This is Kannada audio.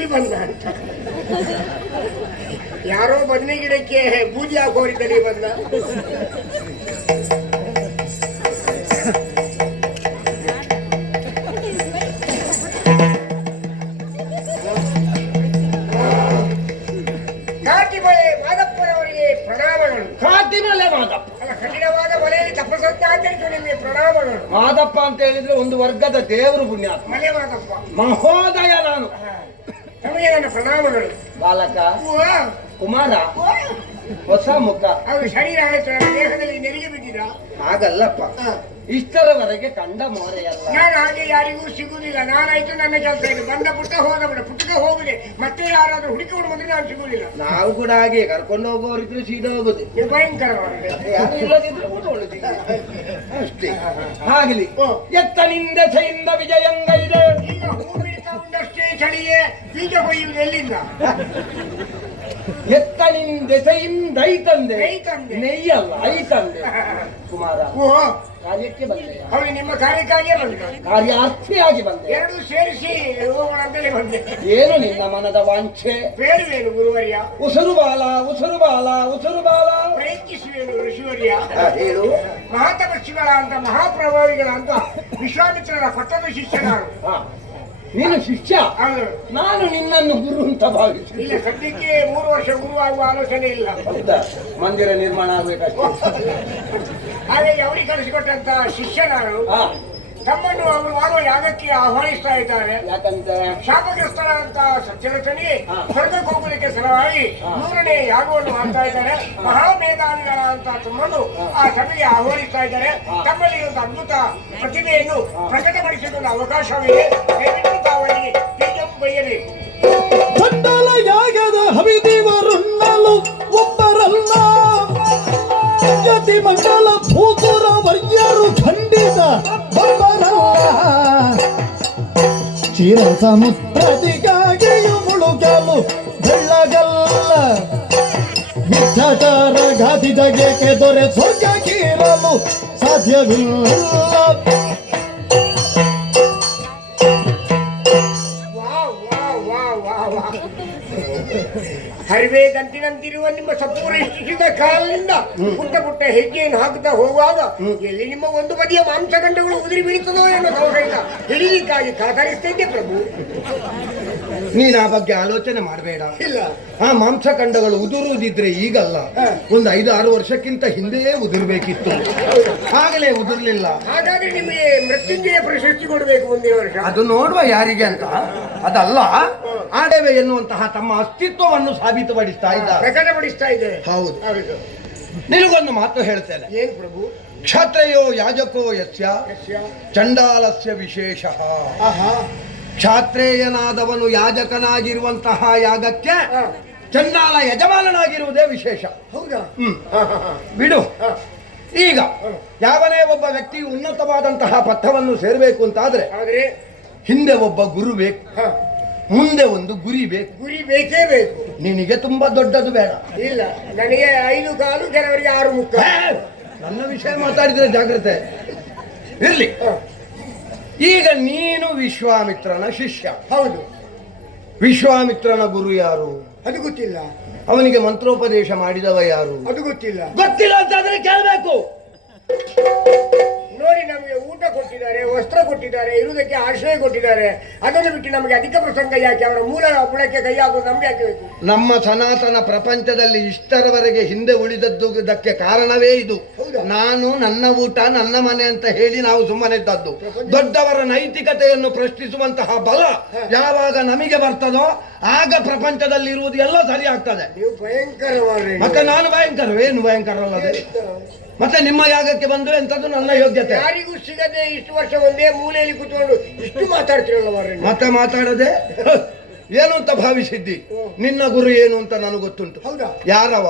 ತಪ್ಪಿ ಬಂದ ಅಂತ. ಯಾರೋ ಬದನೆ ಗಿಡಕ್ಕೆ ಬೂದಿ ಹಾಕೋರಿದ್ದಲ್ಲಿ ಬಂದ. ಕಾಟಿಮಲೆ ಮಾದಪ್ಪನವರಿಗೆ ಪ್ರಣಾಮಗಳು. ಕಾಟಿಮಲೆ ಮಾದಪ್ಪ ಅಲ್ಲ, ಕಠಿಣವಾದ ಮಲೆಯಲ್ಲಿ ತಪಸ್ಸಂತ ಆಚರಿಸುವ ನಿಮಗೆ ಪ್ರಣಾಮಗಳು. ಮಾದಪ್ಪ ಅಂತ ಹೇಳಿದ್ರೆ ಒಂದು ವರ್ಗದ ದೇವರು ಪುಣ್ಯಾತ್ಮ. ಮಲೆ ಮಾದಪ್ಪ ಮಹೋದಯ ನಾನು. ನಮಗೆ ನನ್ನ ಪ್ರಣಾಮಗಳು. ಬಾಲಕ ಕುಮಾರ ಹೊಸ ಮುಖ. ಅವರು ಶರೀರ ಆಯಿತು, ನನ್ನ ದೇಹದಲ್ಲಿ ನೆರಿಗೆ ಬಿದ್ದಿದ ಹಾಗಲ್ಲಪ್ಪ, ಇಷ್ಟರವರೆಗೆ ಕಂಡ ಮೋರೆಯಲ್ಲ. ನಾನು ಹಾಗೆ ಯಾರಿಗೂ ಸಿಗುವುದಿಲ್ಲ. ನಾನಾಯ್ತು ನನ್ನ ಕೆಲಸ ಇದು. ಬಂದ ಪುಟ್ಟ ಹೋದ ಬಿಡ, ಪುಟ್ಟಗೆ ಹೋಗುದೆ. ಮತ್ತೆ ಯಾರಾದ್ರೂ ಹುಡುಕಿಕೊಂಡು ಬಂದ್ರೆ ನಾನು ಸಿಗುವುದಿಲ್ಲ. ನಾವು ಕೂಡ ಹಾಗೆ ಕರ್ಕೊಂಡು ಹೋಗೋರಿದ್ರೆ ಸೀದಾ ಹೋಗುದು. ಇದು ಭಯಂಕರವಾಗಿದೆ. ಯಾರು ಇಲ್ಲದಿದ್ರೆ ಕೂತ್ಕೊಳ್ಳುದು ಅಷ್ಟೇ. ಆಗಲಿ. ಎತ್ತನಿಂದ ಸೈಂದ ವಿಜಯಂಗೈದೆ. ಈಗ ಹೂ ಬಿಡ್ತಾ ಉಂಡಷ್ಟೇ ಚಳಿಯೇ ಬೀಜ ಕೊಯ್ಯುವುದು ಎಲ್ಲಿಂದ? ಎತ್ತನಿಂದ ಸೈಂದ ಐತಂದೆ. ನೆಯ್ಯಲ್ಲ ಐತಂದೆ. ಕುಮಾರ ಕಾರ್ಯಕ್ಕೆ ಬಂದೆ. ಅವಳು ನಿಮ್ಮ ಕಾರ್ಯಕ್ಕಾಗಿಯೇ ಬಂದ. ಕಾರ್ಯಾರ್ಥಿಯಾಗಿ ಬಂದೆ. ಎರಡು ಸೇರಿಸಿ ಹೋಗೋಣ ಅಂತಲೇ ಬಂದೆ. ಏನು ನಿನ್ನ ಮನದ ವಾಂಛೆ? ಬೇಡುವೇನು ಗುರುವರ್ಯ? ಉಸುರು ಬಾಲ ಉಸುರು ಬಾಲ ಉಸುರು ಬಾಲ. ಪ್ರಯತ್ನಿಸುವೇನು ಋಷಿವರ್ಯ? ಹೇಳು. ಮಹಾತಪಸ್ಸಿಗಳ ಅಂತ ಮಹಾಪ್ರಭಾವಿಗಳ ಅಂತ ವಿಶ್ವಾಮಿತ್ರರ ಪಟ್ಟದ ಶಿಷ್ಯನಾರು. ನೀನು ಶಿಷ್ಯ? ನಾನು ನಿನ್ನನ್ನು ಗುರು ಅಂತ ಭಾವಿಸಿ. ಇಲ್ಲ, ಸದ್ಯಕ್ಕೆ 3 ವರ್ಷ ಗುರು ಆಗುವ ಆಲೋಚನೆ ಇಲ್ಲ. ಹೌದಾ? ಮಂದಿರ ನಿರ್ಮಾಣ ಆಗ್ಬೇಕಷ್ಟೇ. ಹಾಗಾಗಿ ಅವರಿಗೆ ಕಳಿಸಿಕೊಟ್ಟಂತ ಶಿಷ್ಯ ನಾನು. ತಮ್ಮನ್ನು ಅವರು ಮಾಡುವ ಯಾಗಕ್ಕೆ ಆಹ್ವಾನಿಸ್ತಾ ಇದ್ದಾರೆ. ಯಾಕಂತ? ಶಾಪಗ್ರಸ್ತರಾದಂತ ಸತ್ಯರಥನಿಗೆ ಸ್ವರ್ಗಕ್ಕೆ ಹೋಗುವುದಕ್ಕೆ ಸಲುವಾಗಿ 100ನೇ ಯಾಗವನ್ನು ಮಾಡ್ತಾ ಇದ್ದಾರೆ. ಮಹಾಮೇಧಾವಿಗಳಂತ ತಮ್ಮನ್ನು ಆ ಸಭೆಗೆ ಆಹ್ವಾನಿಸ್ತಾ ಇದ್ದಾರೆ. ತಮ್ಮಲ್ಲಿ ಒಂದು ಅದ್ಭುತ ಪ್ರತಿಭೆಯನ್ನು ಪ್ರಕಟಪಡಿಸಿದ ಅವಕಾಶವಿದೆ. ದಯವಿಟ್ಟು ತಾವರಿಗೆ ಬೀಜವು ಬೈಯಬೇಕು. ಚಂಡಾಲ ಯಾಗದ ಹವಿದೇವರುಣ್ಣಲು ಒಬ್ಬರಲ್ಲ, ಯತಿ ಮಂಡಲ ಭೂಸುರ ವರ್ಯರು ಖಂಡಿತ ಒಬ್ಬರಲ್ಲ. ಚಿರ ಸಮುದ್ರದಿಗಾಗಿಯೂ ಮುಳುಗಲು ಬೆಳ್ಳಗಲ್ಲ. ಮಿಥ್ಯಾಚಾರ ಘಾತಿದಗೆ ದೊರೆ ಸ್ವರ್ಗಕ್ಕೇರಲು ಸಾಧ್ಯವಿಲ್ಲ. ಹರಿವೆ ದಂತಿನಂತಿರುವ ನಿಮ್ಮ ಸಪೂರ ಇಷ್ಟಿಸಿದ ಕಾಲಿನಿಂದ ಪುಟ್ಟ ಪುಟ್ಟ ಹೆಜ್ಜೆಯನ್ನು ಹಾಕುತ್ತಾ ಹೋಗುವಾಗ ಎಲ್ಲಿ ನಿಮ್ಮ ಒಂದು ಬದಿಯ ಮಾಂಸಖಂಡಗಳು ಉದುರಿ ಬೀಳುತ್ತದೋ ಎನ್ನುವ ಸಂಶಯ ಹಿಡಿಲಿಕ್ಕಾಗಿ ಕಾತರಿಸ್ತಿದ್ದೆ ಪ್ರಭು. ನೀನು ಆ ಬಗ್ಗೆ ಆಲೋಚನೆ ಮಾಡಬೇಡ. ಇಲ್ಲ, ಆ ಮಾಂಸಖಂಡಗಳು ಉದುರುವುದಿದ್ರೆ ಈಗಲ್ಲ, ಒಂದು 5-6 ವರ್ಷಕ್ಕಿಂತ ಹಿಂದೆಯೇ ಉದುರ್ಬೇಕಿತ್ತು. ಆಗಲೇ ಉದುರ್ಲಿಲ್ಲ. ಹಾಗಾದ್ರೆ ನಿಮಗೆ ಮೃತ್ಯುಂಜಯ ಪ್ರಶಸ್ತಿ ಕೊಡಬೇಕು ಮುಂದಿನ ವರ್ಷ. ಅದು ನೋಡುವ ಯಾರಿಗೆ ಅಂತ ಅದಲ್ಲ, ಆಡವೆ ಎನ್ನುವಂತಹ ತಮ್ಮ ಅಸ್ತಿತ್ವವನ್ನು ಸಾಬೀತುಪಡಿಸ್ತಾ ಇದ್ದಾರೆ, ಪ್ರಕಟಪಡಿಸ್ತಾ ಇದೆ. ಹೌದು. ನಿನಗೊಂದು ಮಾತು ಹೇಳ್ತೇನೆ. ಏನ್ ಪ್ರಭು? ಕ್ಷತ್ರಿಯೋ ಯಾಜಕೋ ಯಸ್ಯ ಚಂಡಾಲಸ್ಯ ವಿಶೇಷ. ಕ್ಷಾತ್ರೇಯನಾದವನು ಯಾಜಕನಾಗಿರುವಂತಹ ಯಾಗಕ್ಕೆ ಚಂಡಾಲ ಯಜಮಾನನಾಗಿರುವುದೇ ವಿಶೇಷ. ಹೌದಾ? ಬಿಡು. ಈಗ ಯಾವನೇ ಒಬ್ಬ ವ್ಯಕ್ತಿ ಉನ್ನತವಾದಂತಹ ಪಥವನ್ನು ಸೇರಬೇಕು ಅಂತಾದ್ರೆ ಹಿಂದೆ ಒಬ್ಬ ಗುರು ಬೇಕು, ಮುಂದೆ ಒಂದು ಗುರಿ ಬೇಕು. ಗುರಿ ಬೇಕೇ ಬೇಕು. ನಿನಗೆ ತುಂಬಾ ದೊಡ್ಡದು ಬೇಡ. ಇಲ್ಲ, ನನಗೆ 5 ಕಾಲು, ಕೆಲವರಿಗೆ 6 ಮುಖ. ನನ್ನ ವಿಷಯ ಮಾತಾಡಿದ್ರೆ ಜಾಗ್ರತೆ ಇರ್ಲಿ. ಈಗ ನೀನು ವಿಶ್ವಾಮಿತ್ರನ ಶಿಷ್ಯ. ಹೌದು. ವಿಶ್ವಾಮಿತ್ರನ ಗುರು ಯಾರು? ಅದು ಗೊತ್ತಿಲ್ಲ. ಅವನಿಗೆ ಮಂತ್ರೋಪದೇಶ ಮಾಡಿದವ ಯಾರು? ಅದು ಗೊತ್ತಿಲ್ಲ. ಗೊತ್ತಿಲ್ಲ ಅಂತಾದ್ರೆ ಕೇಳಬೇಕು. ನೋಡಿ, ನಮಗೆ ಊಟ ಕೊಟ್ಟಿದ್ದಾರೆ, ವಸ್ತ್ರ ಕೊಟ್ಟಿದ್ದಾರೆ, ಇರುವುದಕ್ಕೆ ಆಶ್ರಯ ಕೊಟ್ಟಿದ್ದಾರೆ. ಅದನ್ನು ಬಿಟ್ಟು ನಮಗೆ ಅಧಿಕ ಪ್ರಸಂಗ ಯಾಕೆ? ಅವರ ಮೂಲ ಬುಡಕ್ಕೆ ಕೈ ಹಾಕೋದು ನಮ್ಗೆ ಯಾಕೆ ಬೇಕು? ನಮ್ಮ ಸನಾತನ ಪ್ರಪಂಚದಲ್ಲಿ ಇಷ್ಟರವರೆಗೆ ಹಿಂದೆ ಉಳಿದದ್ದಕ್ಕೆ ಕಾರಣವೇ ಇದು. ನಾನು ನನ್ನ ಊಟ ನನ್ನ ಮನೆ ಅಂತ ಹೇಳಿ ನಾವು ಸುಮ್ಮನಿದ್ದದ್ದು. ದೊಡ್ಡವರ ನೈತಿಕತೆಯನ್ನು ಪ್ರಶ್ನಿಸುವಂತಹ ಬಲ ಯಾವಾಗ ನಮಗೆ ಬರ್ತದೋ ಆಗ ಪ್ರಪಂಚದಲ್ಲಿ ಇರುವುದು ಎಲ್ಲ ಸರಿ ಆಗ್ತದೆ. ನೀವು ಭಯಂಕರವಾದ. ಮತ್ತೆ ನಾನು ಭಯಂಕರವೇನು ಭಯಂಕರ ಅಲ್ಲದೆ? ಮತ್ತೆ ನಿಮ್ಮ ಯಾಗಕ್ಕೆ ಬಂದು ಎಂತದ್ದು ನನ್ನ ಯೋಗ್ಯತೆ? ಯಾರಿಗೂ ಸಿಗದೆ ಇಷ್ಟು ವರ್ಷ ಒಂದೇ ಮೂಲೆಯಲ್ಲಿ ಕೂತ್ಕೊಂಡು ಇಷ್ಟು ಮಾತಾಡ್ತಿರಲ್ಲ. ಮತ್ತೆ ಮಾತಾಡದೆ ಏನು ಅಂತ ಭಾವಿಸಿದ್ದಿ? ನಿನ್ನ ಗುರು ಏನು ಅಂತ ನನಗೆ ಗೊತ್ತುಂಟು. ಹೌದಾ? ಯಾರವ?